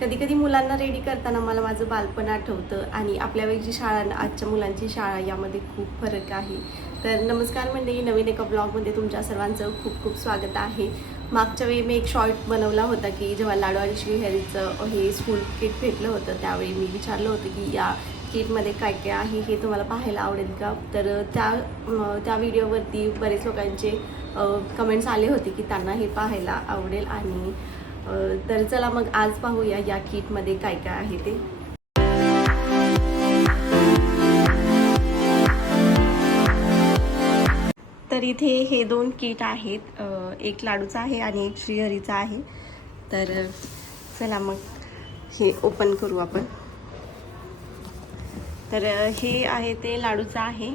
कधी कधी मुलांना रेडी करताना मला माझं बालपण आठवतं आणि आपल्या वेळची शाळा आणि आजच्या मुलांची शाळा यामध्ये खूप फरक आहे. तर नमस्कार मंडळी, नवीन एका ब्लॉगमध्ये तुमच्या सर्वांचं खूप खूप स्वागत आहे. मागच्या वेळी मी एक शॉर्ट बनवला होता की जेव्हा लाडू आणि श्रीहरीचं हे स्कूल किट भेटलं होतं त्यावेळी मी विचारलं होतं की या किटमध्ये काय काय आहे हे तुम्हाला पाहायला आवडेल का. तर त्या व्हिडिओवरती बरेच लोकांचे कमेंट्स आले होते की त्यांना हे पाहायला आवडेल आणि तर चला मग आज पाहूया या किटमध्ये काय काय आहे ते. तर इथे हे दोन किट आहेत, एक लाडूचा आहे आणि एक श्रीहरीचा आहे. तर चला मग हे ओपन करू आपण. तर हे आहे ते लाडूचं आहे.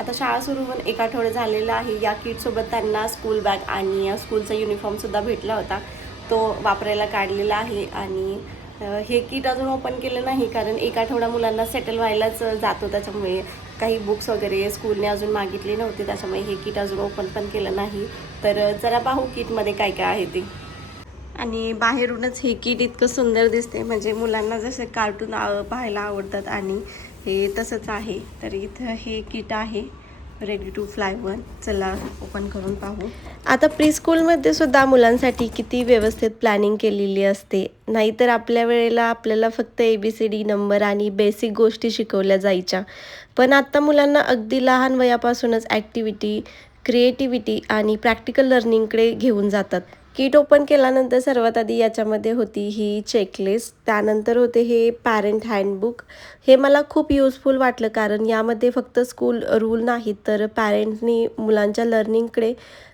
आता शाळा सुरू होऊन एक आठवडा झालेला आहे. या किटसोबत त्यांना स्कूल बॅग आणि स्कूलचा युनिफॉर्मसुद्धा भेटला होता, तो वापरायला काढलेला आहे. आणि हे किट अजून ओपन केलं नाही कारण एक आठवडा मुलांना सेटल व्हायलाच जातो, त्याच्यामुळे काही बुक्स वगैरे स्कूलने अजून मागितले नव्हते, त्याच्यामुळे हे किट अजून ओपन पण केलं नाही. तर जरा पाहू किटमध्ये काय काय आहे ते. आणि बाहेरूनच हे किट इतकं सुंदर दिसते, म्हणजे मुलांना जसं कार्टून पाहायला आवडतात आणि हे तसंच आहे. तर इथं हे किट आहे रेडी टू फ्लाय वन. चला ओपन करून पाहू. आता प्री स्कूलमध्ये सुद्धा मुलांसाठी किती व्यवस्थित प्लॅनिंग केलेली असते. नाहीतर आपल्या वेळेला आपल्याला फक्त ABCD नंबर आणि बेसिक गोष्टी शिकवल्या जायच्या, पण आत्ता मुलांना अगदी लहान वयापासूनच ॲक्टिव्हिटी, क्रिएटिव्हिटी आणि प्रॅक्टिकल लर्निंगकडे घेऊन जातात. किट ओपन केल्यानंतर सर्वात आधी याच्यामध्ये होती ही चेकलिस्ट, त्यानंतर होते हे पॅरेंट हँडबुक. हे मला खूप युजफुल वाटलं कारण यामध्ये फक्त स्कूल रूल नाहीत तर पॅरेंट्सनी मुलांच्या लर्निंगकडे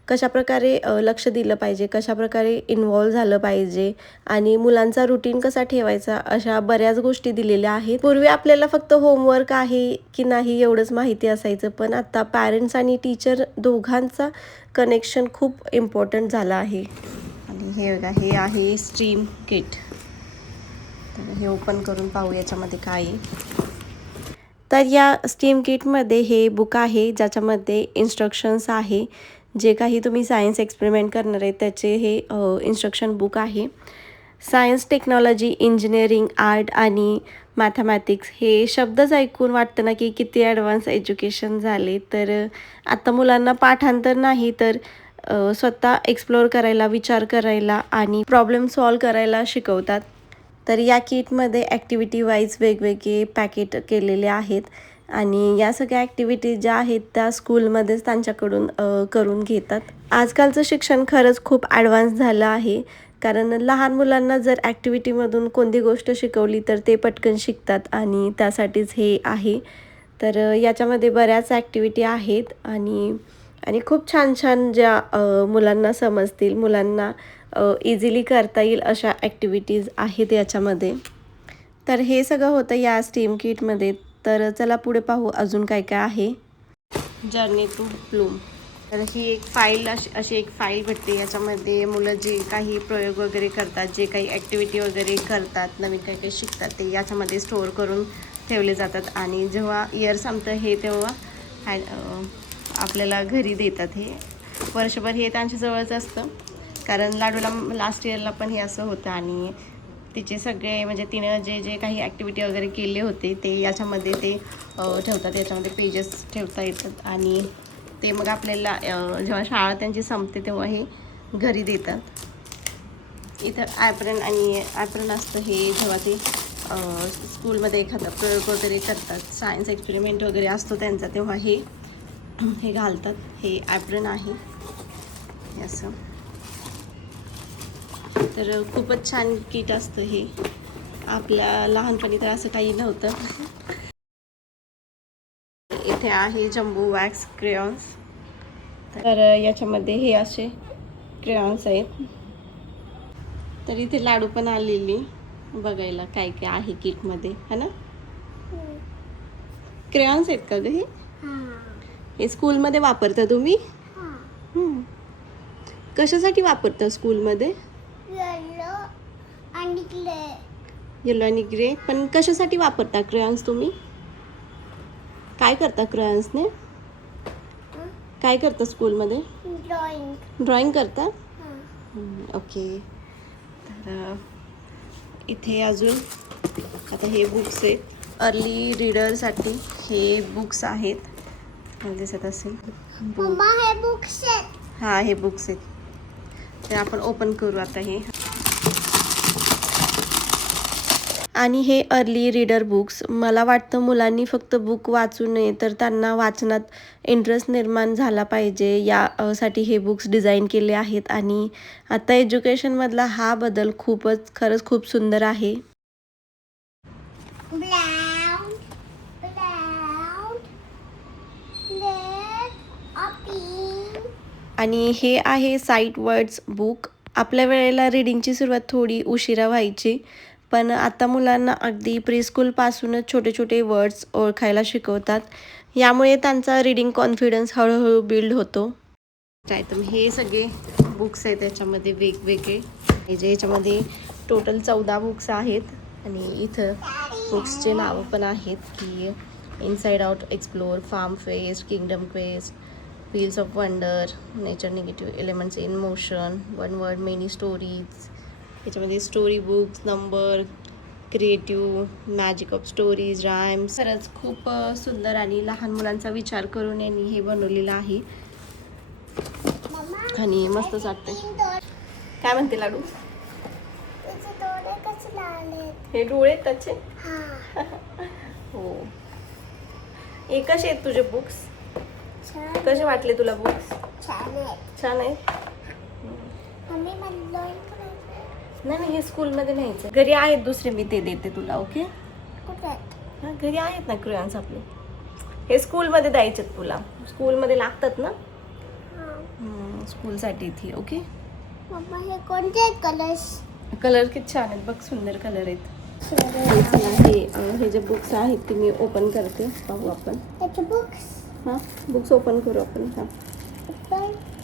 कशाप्रकारे लक्ष दिलं पाहिजे, कशाप्रकारे इन्व्हॉल्व झालं पाहिजे आणि मुलांचा रुटीन कसा ठेवायचा, अशा बऱ्याच गोष्टी दिलेल्या आहेत. पूर्वी आपल्याला फक्त होमवर्क आहे की नाही एवढंच माहिती असायचं, पण आता पॅरेंट्स आणि टीचर दोघांचा कनेक्शन खूप इम्पॉर्टंट झालं आहे. आणि हे बघा, हे आहे स्ट्रीम किट. तर हे ओपन करून पाहू याच्यामध्ये काय आहे. तर या स्टीम किटमध्ये हे बुक आहे ज्याच्यामध्ये इन्स्ट्रक्शन्स आहे. जे काही तुम्ही सायन्स एक्सपेरिमेंट करणार आहे त्याचे हे इन्स्ट्रक्शन बुक आहे. सायन्स, टेक्नॉलॉजी, इंजिनिअरिंग, आर्ट आणि मॅथमॅटिक्स हे शब्दच ऐकून वाटतं ना की किती ॲडव्हान्स एज्युकेशन झाले. तर आता मुलांना पाठांतर नाही तर स्वतः एक्सप्लोअर करायला, विचार करायला आणि प्रॉब्लेम सॉल्व करायला शिकवतात. तर या किटमध्ये ॲक्टिव्हिटी वाईज वेगवेगळे पॅकेट केलेले आहेत आणि या सगळ्या ॲक्टिव्हिटीज ज्या आहेत त्या स्कूलमध्येच त्यांच्याकडून करून घेतात. आजकालचं शिक्षण खरंच खूप ॲडव्हान्स झालं आहे कारण लहान मुलांना जर ॲक्टिव्हिटीमधून कोणती गोष्ट शिकवली तर ते पटकन शिकतात आणि त्यासाठीच हे आहे. तर याच्यामध्ये बऱ्याच ॲक्टिव्हिटी आहेत आणि खूप छान छान ज्या मुलांना समजतील, मुलांना इझिली करता येईल अशा ॲक्टिव्हिटीज आहेत याच्यामध्ये. तर हे सगळं होतं या स्टीम किटमध्ये. तर चला पुढे पाहू अजून काय काय आहे. Journey to bloom. तर ही एक फाईल, अशी एक फाईल भेटते. याच्यामध्ये मुलं जे काही प्रयोग वगैरे करतात, जे काही ॲक्टिव्हिटी वगैरे करतात, नवीन काही काही शिकतात, ते याच्यामध्ये स्टोअर करून ठेवले जातात आणि जेव्हा इयर संपतं हे तेव्हा आपल्याला घरी देतात. हे वर्षभर हे त्यांच्याजवळच असतं कारण लाडूला लास्ट इयरला पण हे असं होतं आणि तिचे सगळे म्हणजे तिनं जे जे काही ॲक्टिव्हिटी वगैरे केले होते ते याच्यामध्ये ते ठेवतात. याच्यामध्ये पेजेस ठेवता येतात आणि ते मग आपल्याला जेव्हा शाळा त्यांची संपते तेव्हा हे घरी देतात. इथं ॲप्रन आणि ॲप्रन असतं. हे जेव्हा ते स्कूलमध्ये एखादा प्रयोग वगैरे करतात, सायन्स एक्सपेरिमेंट वगैरे असतो त्यांचा, तेव्हा हे घालतात. हे ॲप्रन आहे हे असं. तर खूपच छान किट असतं हे. आपल्या लहानपणी तर असं काही नव्हतं. इथे आहे जम्बो वॅक्स क्रेयॉन्स. तर याच्यामध्ये हे असे क्रेयॉन्स आहेत. तर इथे लाडू पण आलेली बघायला काय काय आहे किटमध्ये, है ना. क्रेयॉन्स आहेत का ग हे स्कूलमध्ये वापरता तुम्ही? कशासाठी वापरता स्कूलमध्ये? येलो आणि ग्रे. पण कशासाठी वापरता क्रेयॉन्स तुम्ही? काय करता क्रेयॉन्सने? काय करता स्कूलमध्ये? ड्रॉइंग. 嗯 ड्रॉइंग करता. ओके. तर हे आहे. 嗯 drawing. 嗯 drawing. 嗯 drawing. 嗯 drawing. 嗯 drawing. 嗯 drawing. 嗯 drawing. 嗯 okay. तर इथे अजून आता हे बुक्स आहेत अर्ली रीडरसाठी. हे बुक्स आहेत, मला दिसत असेल. मम्मा हे बुक्स आहेत. हां हे बुक्स आहेत, ते आपण ओपन करू आता हे. आणि हे अर्ली रीडर बुक्स, मला वाटतं मुलांनी फक्त बुक वाचू नये तर त्यांना वाचनात इंटरेस्ट निर्माण झाला पाहिजे यासाठी हे बुक्स डिझाईन केले आहेत. आणि आता एज्युकेशनमधला हा बदल खरंच खूप सुंदर आहे. Brown, red, pink. आणि हे आहे साईट वर्ड्स बुक. आपल्या वेळेला रीडिंगची सुरुवात थोडी उशिरा व्हायची, पण आता मुलांना अगदी प्रीस्कूलपासूनच छोटे छोटे वर्ड्स ओळखायला शिकवतात. यामुळे त्यांचा रीडिंग कॉन्फिडन्स हळूहळू बिल्ड होतो. काय तर हे सगळे बुक्स आहेत त्याच्यामध्ये वेगवेगळे, जे याच्यामध्ये टोटल 14 बुक्स आहेत. आणि इथं बुक्सचे नावं पण आहेत की inside out explore, farm fest, kingdom quest, wheels of wonder, nature negative elements in motion, one word many stories. याच्यामध्ये story books, number, creative, magic of stories, rhymes. खरंच खूप सुंदर आणि लहान मुलांचा विचार करून यांनी हे बनवलेलं आहे. आणि मस्तच वाटते. काय म्हणते लाडू? हे डोळे त्याचे हो. हे कसे आहेत तुझे बुक्स? कसे वाटले तुला बुक्स? छान आहेत. नाही हे स्कूलमध्ये न्यायचं. घरी आहेत दुसरे, मी ते देते तुला. ओके हां घरी आहेत ना क्रेयॉन्स आपले. हे स्कूलमध्ये द्यायचे तुला, स्कूलमध्ये लागतात ना स्कूलसाठी इथे. ओके मम्मा हे कोणते कलर्स? कलर किती छान आहेत बघ, सुंदर कलर आहेत. हे जे बुक्स आहेत ते मी ओपन करते, पाहू आपण. बुक्स हां बुक्स ओपन करू आपण. हां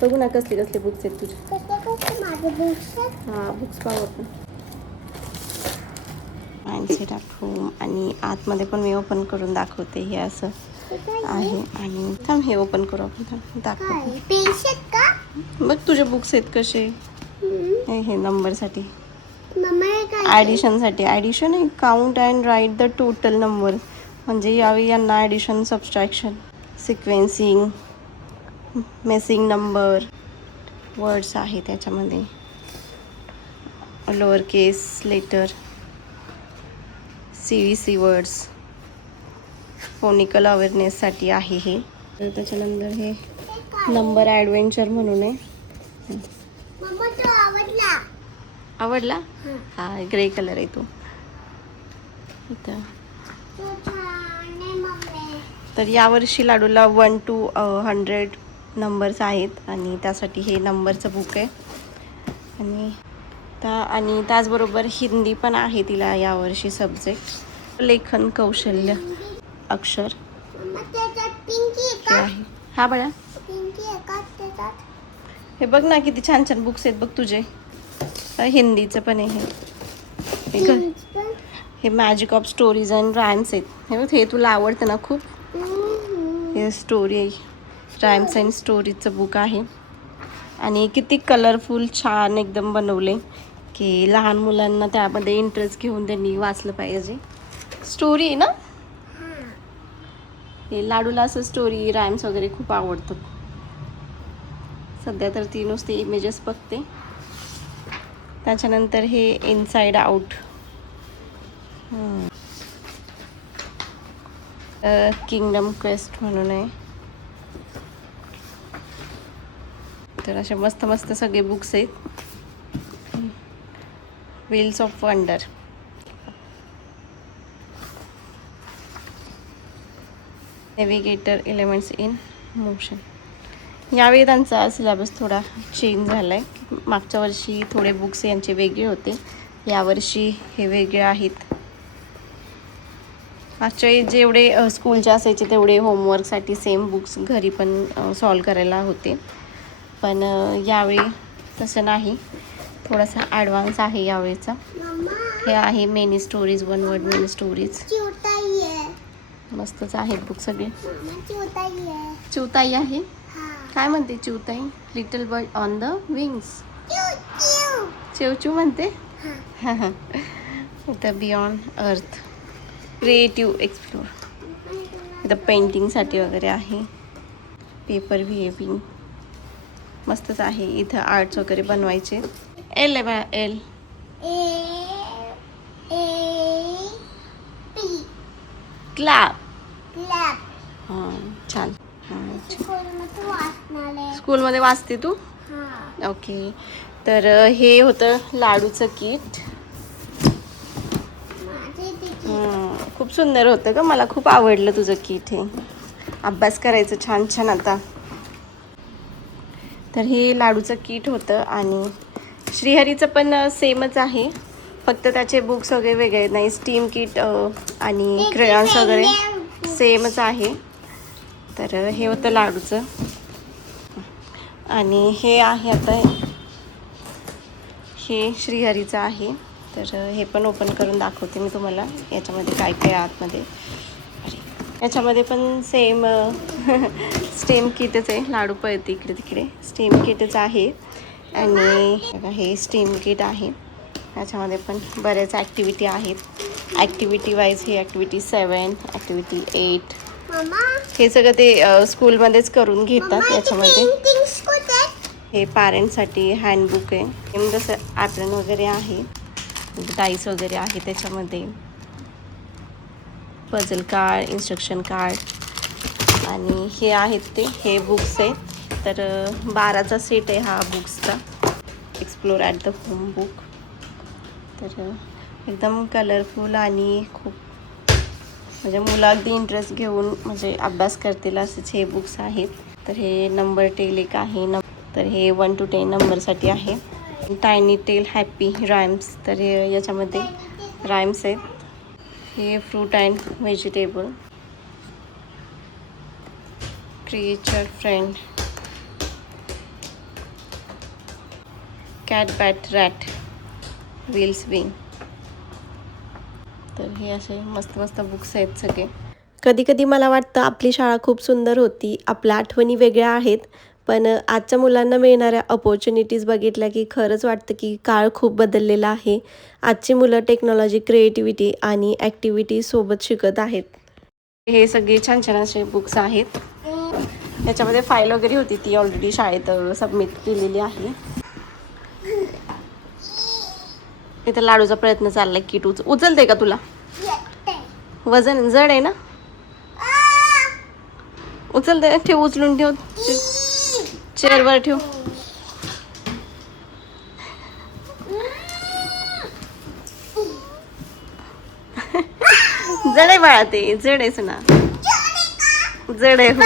बघू ना कसले कसले बुक्स आहेत तुझे. माझे बुक्स हां बुक्स पाहू आपण. माइंडसे दाखवू आणि आतमध्ये पण मी ओपन करून दाखवते. हे असं आहे. आणि थांब हे ओपन करू आपण, दाखवते. बघ तुझे बुक्स आहेत कसे. हे नंबरसाठी, ॲडिशनसाठी. ॲडिशन आहे count and write the total number, म्हणजे यावेळी यांना addition, subtraction, sequencing, missing number, words आहे त्याच्यामध्ये, lower case letter, CVC words, फोनिकल अवेअरनेससाठी आहे हे. तर त्याच्यानंतर हे नंबर ॲडव्हेंचर म्हणून आहे. आवडला? हा ग्रे कलर आहे तो. इथं तर यावर्षी लाडूला 1 to 100 नंबर्स आहेत आणि त्यासाठी हे नंबरचं बुक आहे. आणि त्याचबरोबर हिंदी पण आहे तिला यावर्षी सब्जेक्ट. लेखन कौशल्य, अक्षर आहे. हा बघा हे बघ ना किती छान छान बुक्स आहेत बघ तुझे. हिंदीचं पण आहे हे magic of stories and rhymes आहेत. हे बघ हे तुला आवडतं ना खूप. हे स्टोरी आहे, रायम्स अँड स्टोरीजचं बुक आहे. आणि किती कलरफुल छान एकदम बनवले की लहान मुलांना त्यामध्ये इंटरेस्ट घेऊन त्यांनी वाचलं पाहिजे. स्टोरी आहे ना हे. लाडूला असं स्टोरी रायम्स वगैरे खूप आवडतात. सध्या तर ती नुसते इमेजेस बघते. त्याच्यानंतर हे इनसाइड आउट, किंगडम क्वेस्ट म्हणून आहे. तर असे मस्त मस्त सगळे बुक्स आहेत. Wheels of wonder, navigator elements in motion. यावेळी त्यांचा सिलेबस थोडा चेंज झाला आहे. मागच्या वर्षी थोडे बुक्स यांचे वेगळे होते, यावर्षी हे वेगळे आहेत. मागच्या वेळी जेवढे स्कूलचे असायचे तेवढे होमवर्कसाठी सेम बुक्स घरी पण सॉल्व करायला होते, पण यावेळी तसं नाही, थोडासा ॲडव्हान्स आहे यावेळीचा. हे आहे many stories, one word many stories. मस्तच आहेत बुक सगळे. चिवताई आहे. काय म्हणते चिवताई? Little bird on the wings. चिवचिव म्हणते. इथं बियॉन्ड अर्थ क्रिएटिव्ह एक्सप्लोर. इथं पेंटिंगसाठी वगैरे आहे. पेपर व्हीएपिंग मस्तच आहे. इथं आर्ट्स वगैरे बनवायचे. एल आहे बा एल. A clap. clap. हां छान. स्कूलमध्ये वाचणार आहे. स्कूलमध्ये वाचते तू? हा. ओके. तर हे होतं लाडूचं किट. माझे तिथे खूप सुंदर होतं ग. मला खूप आवडलं तुझं किट. हे अभ्यास करायचं छान छान आता. तर हे लाडूचं किट होतं आणि श्रीहरीचं पण सेमच आहे, फक्त त्याचे बुक्स वगैरे वेगळे नाही. स्टीम किट आणि क्रेयॉन्स वगैरे सेमच आहे. तर हे होतं लाडूचं. आणि हे आहे आता हे श्रीहरीचं आहे. तर हे पण ओपन करून दाखवते मी तुम्हाला याच्यामध्ये काय काय आतमध्ये. याच्यामध्ये पण सेम स्टेम किटच आहे. लाडू पळते इकडे तिकडे. स्टेम किटच आहे. आणि हे स्टीम किट आहे. याच्यामध्ये पण बऱ्याच ॲक्टिव्हिटी आहेत. ॲक्टिव्हिटी वाईज हे ॲक्टिव्हिटी 7, ॲक्टिव्हिटी 8 मम्मा हे सगळं ते स्कूलमध्येच करून घेतात. याच्यामध्ये पेंटिंग्स कुठे? हे पॅरेंट्ससाठी हँडबुक आहे. हे जसं ॲप्रन वगैरे आहे. डाईस वगैरे आहे त्याच्यामध्ये. पझल कार्ड, इन्स्ट्रक्शन कार्ड आणि हे आहेत ते हे बुक्स आहेत. तर 12चा सेट आहे हा बुक्सचा. Explore at the home book. तर एकदम कलरफुल आणि खूप म्हणजे मुलं अगदी इंटरेस्ट घेऊन म्हणजे अभ्यास करतील असेच हे बुक्स आहेत. तर हे नंबर टेल एक आहे. तर हे 1 to 10 नंबरसाठी आहे. Tiny tale happy rhymes. तर हे याच्यामध्ये राईम्स आहेत. हे fruit and vegetable. Creature friend. Cat bat rat wheel swing. तर हे असे मस्त मस्त बुक्स आहेत सगळे. कधी कधी मला वाटतं आपली शाळा खूप सुंदर होती. आपल्या आठवणी वेगळ्या आहेत, पण आजच्या मुलांना मिळणाऱ्या अपॉर्च्युनिटीज बघितल्या की खरंच वाटतं की काळ खूप बदललेला आहे. आजची मुलं टेक्नॉलॉजी, क्रिएटिव्हिटी आणि ॲक्टिव्हिटी सोबत शिकत आहेत. हे सगळे छान छान असे बुक्स आहेत. त्याच्यामध्ये फाईल वगैरे होती ती ऑलरेडी शाळेत सबमिट केलेली आहे. इथं लाडूचा प्रयत्न चाललाय. किट उचलते का तुला? वजन जड आहे ना? उचलते. ठेव, उचलून ठेव. चेअरवर ठेव. जड आहे बाळा ते. जड आहे सुना. जड आहे हो.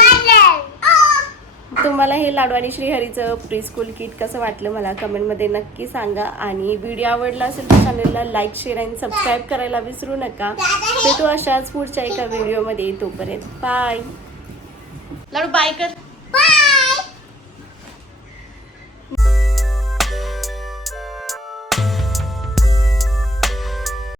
तुम्हाला हे लाडू आणि श्रीहरीचं प्री स्कूल किट कसं वाटलं मला कमेंटमध्ये नक्की सांगा. आणि व्हिडिओ आवडला असेल तर चॅनलला लाईक, शेअर आणि सबस्क्राईब करायला विसरू नका. भेटू अशाच पुढच्या एका व्हिडिओमध्ये. तोपर्यंत बाय. लाडू बाय कर.